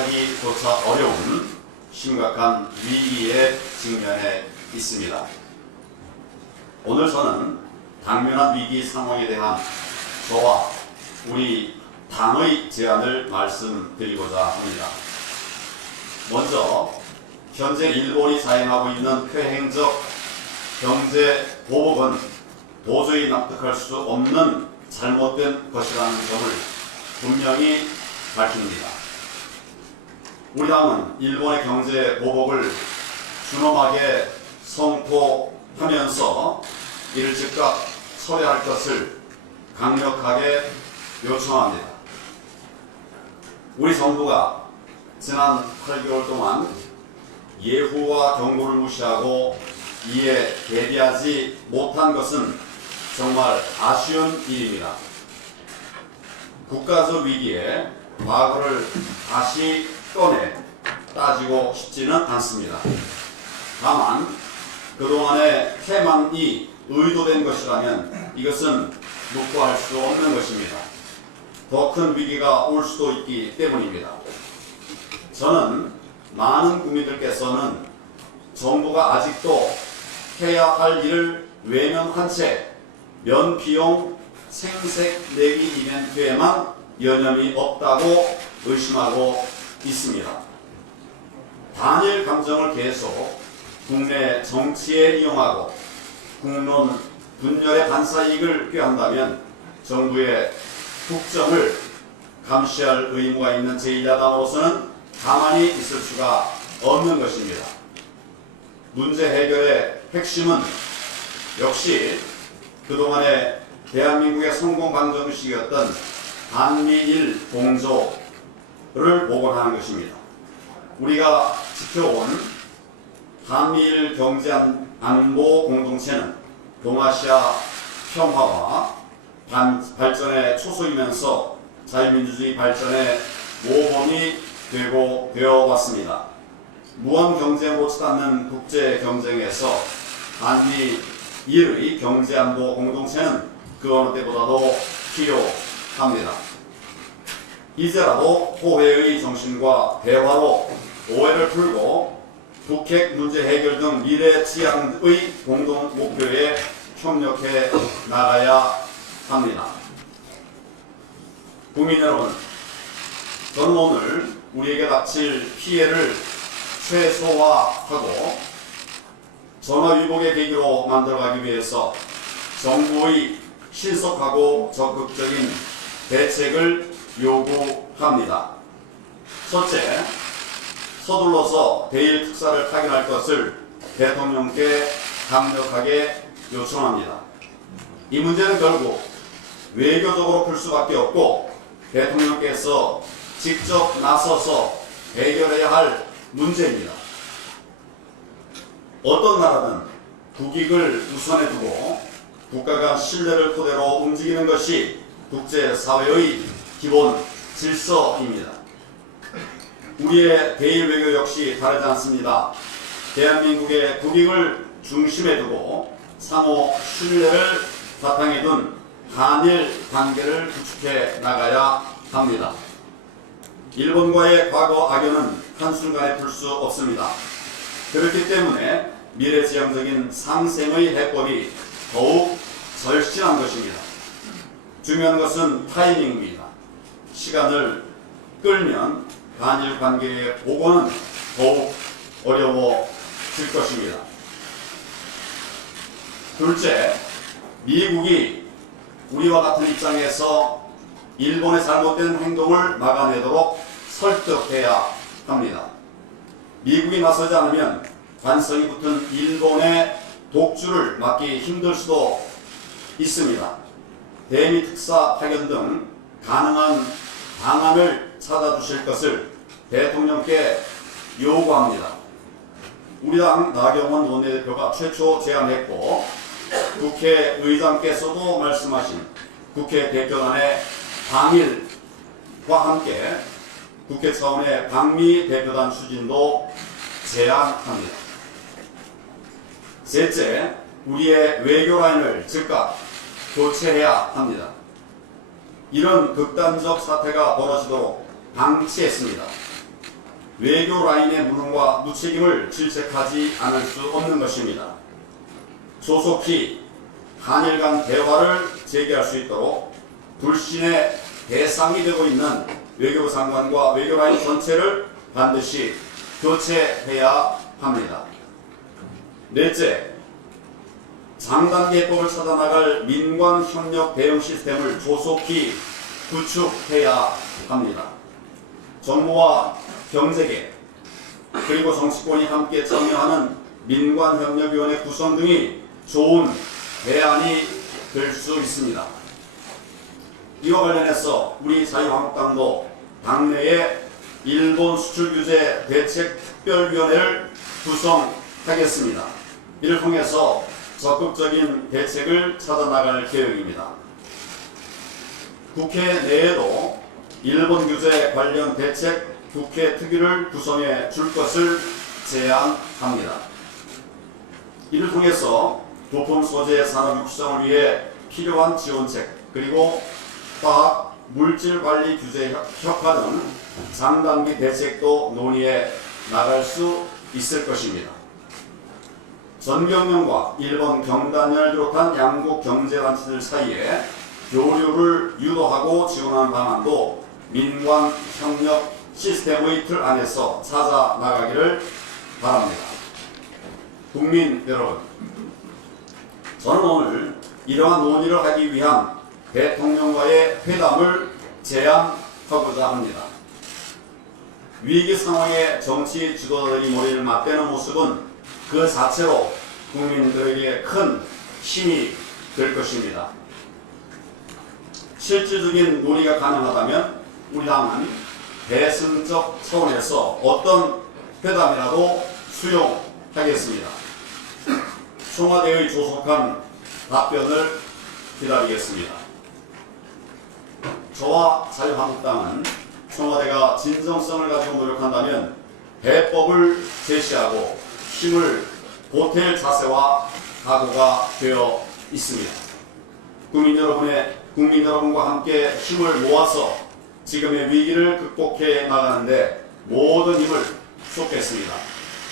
예측하기조차 어려운 심각한 위기에 직면해 있습니다. 오늘 저는 당면한 위기 상황에 대한 저와 우리 당의 제안을 말씀드리고자 합니다. 먼저 현재 일본이 자행하고 있는 쾌행적 경제 보복은 도저히 납득할 수 없는 잘못된 것이라는 점을 분명히 밝힙니다. 우리 당은 일본의 경제 보복을 준엄하게 성토하면서 이를 즉각 철회할 것을 강력하게 요청합니다. 우리 정부가 지난 8개월 동안 예후와 경고를 무시하고 이에 대비하지 못한 것은 정말 아쉬운 일입니다. 국가적 위기에 과거를 다시 꺼내 따지고 싶지는 않습니다. 다만 그동안의 패망이 의도된 것이라면 이것은 묵과할 수 없는 것입니다. 더 큰 위기가 올 수도 있기 때문입니다. 저는 많은 국민들께서는 정부가 아직도 해야 할 일을 외면한 채 면피용 생색 내기 이벤트에만 여념이 없다고 의심하고 있습니다. 단일 감정을 계속 국내 정치에 이용하고 국론 분열의 반사이익을 꾀한다면 정부의 국정을 감시할 의무가 있는 제1야당으로서는 가만히 있을 수가 없는 것입니다. 문제 해결의 핵심은 역시 그동안의 대한민국의 성공 방정식이었던 한미일 공조를 복원하는 것입니다. 우리가 지켜온 한미일 경제 안보 공동체는 동아시아 평화와 발전의 초석이면서 자유민주주의 발전의 모범이 되어 왔습니다. 무한 경쟁으로 치닫는 국제 경쟁에서 한미일의 경제안보 공동체는 그 어느 때보다도 필요합니다. 이제라도 호혜의 정신과 대화로 오해를 풀고 북핵 문제 해결 등 미래 지향의 공동 목표에 협력해 나가야 합니다. 국민 여러분, 저는 오늘 우리에게 닥칠 피해를 최소화하고 전화위복의 계기로 만들어가기 위해서 정부의 신속하고 적극적인 대책을 요구합니다. 첫째, 서둘러서 대일 특사를 파견할 것을 대통령께 강력하게 요청합니다. 이 문제는 결국 외교적으로 풀 수밖에 없고 대통령께서 직접 나서서 해결해야 할 문제입니다. 어떤 나라든 국익을 우선에 두고 국가 간 신뢰를 토대로 움직이는 것이 국제사회의 기본 질서입니다. 우리의 대일 외교 역시 다르지 않습니다. 대한민국의 국익을 중심에 두고 상호 신뢰를 바탕에 둔 한일 관계를 구축해 나가야 합니다. 일본과의 과거 악연은 한순간에 풀 수 없습니다. 그렇기 때문에 미래지향적인 상생의 해법이 더욱 절실한 것입니다. 중요한 것은 타이밍입니다. 시간을 끌면 한일 관계의 복원은 더욱 어려워질 것입니다. 둘째, 미국이 우리와 같은 입장에서 일본의 잘못된 행동을 막아내도록 설득해야 합니다. 미국이 나서지 않으면 관성이 붙은 일본의 독주를 막기 힘들 수도 있습니다. 대미 특사 파견 등 가능한 방안을 찾아주실 것을 대통령께 요구합니다. 우리 당 나경원 원내대표가 최초 제안했고 국회의장께서도 말씀하신 국회 대표단의 방일과 함께 국회 차원의 방미 대표단 추진도 제안합니다. 셋째, 우리의 외교 라인을 즉각 교체해야 합니다. 이런 극단적 사태가 벌어지도록 방치했습니다. 외교 라인의 무능과 무책임을 질책하지 않을 수 없는 것입니다. 조속히 한일 간 대화를 재개할 수 있도록 불신의 대상이 되고 있는 외교부 장관과 외교 라인 전체를 반드시 교체해야 합니다. 넷째, 장단기 해법을 찾아나갈 민관협력 대응 시스템을 조속히 구축해야 합니다. 정부와 경제계 그리고 정치권이 함께 참여하는 민관협력위원회 구성 등이 좋은 대안이 될 수 있습니다. 이와 관련해서 우리 자유한국당도 당내에 일본 수출 규제 대책 특별위원회를 구성하겠습니다. 이를 통해서 적극적인 대책을 찾아나갈 계획입니다. 국회 내에도 일본 규제 관련 대책 국회 특위를 구성해 줄 것을 제안합니다. 이를 통해서 부품 소재 산업 육성을 위해 필요한 지원책 그리고 화학, 물질 관리 규제 혁파 등 장단기 대책도 논의해 나갈 수 있을 것입니다. 전경련과 일본 경단련을 비롯한 양국 경제단체들 사이에 교류를 유도하고 지원하는 방안도 민관 협력 시스템의 틀 안에서 찾아 나가기를 바랍니다. 국민 여러분, 저는 오늘 이러한 논의를 하기 위한 대통령과의 회담을 제안하고자 합니다. 위기 상황에 정치 지도자들이 머리를 맞대는 모습은 그 자체로 국민들에게 큰 힘이 될 것입니다. 실질적인 논의가 가능하다면 우리 당은 대승적 차원에서 어떤 회담이라도 수용하겠습니다. 청와대의 조속한 답변을 기다리겠습니다. 저와 자유한국당은 청와대가 진정성을 가지고 노력한다면 해법을 제시하고 힘을 보탤 자세와 각오가 되어 있습니다. 국민 여러분과 함께 힘을 모아서 지금의 위기를 극복해 나가는데 모든 힘을 쏟겠습니다.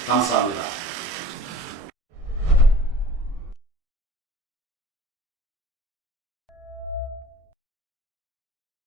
감사합니다.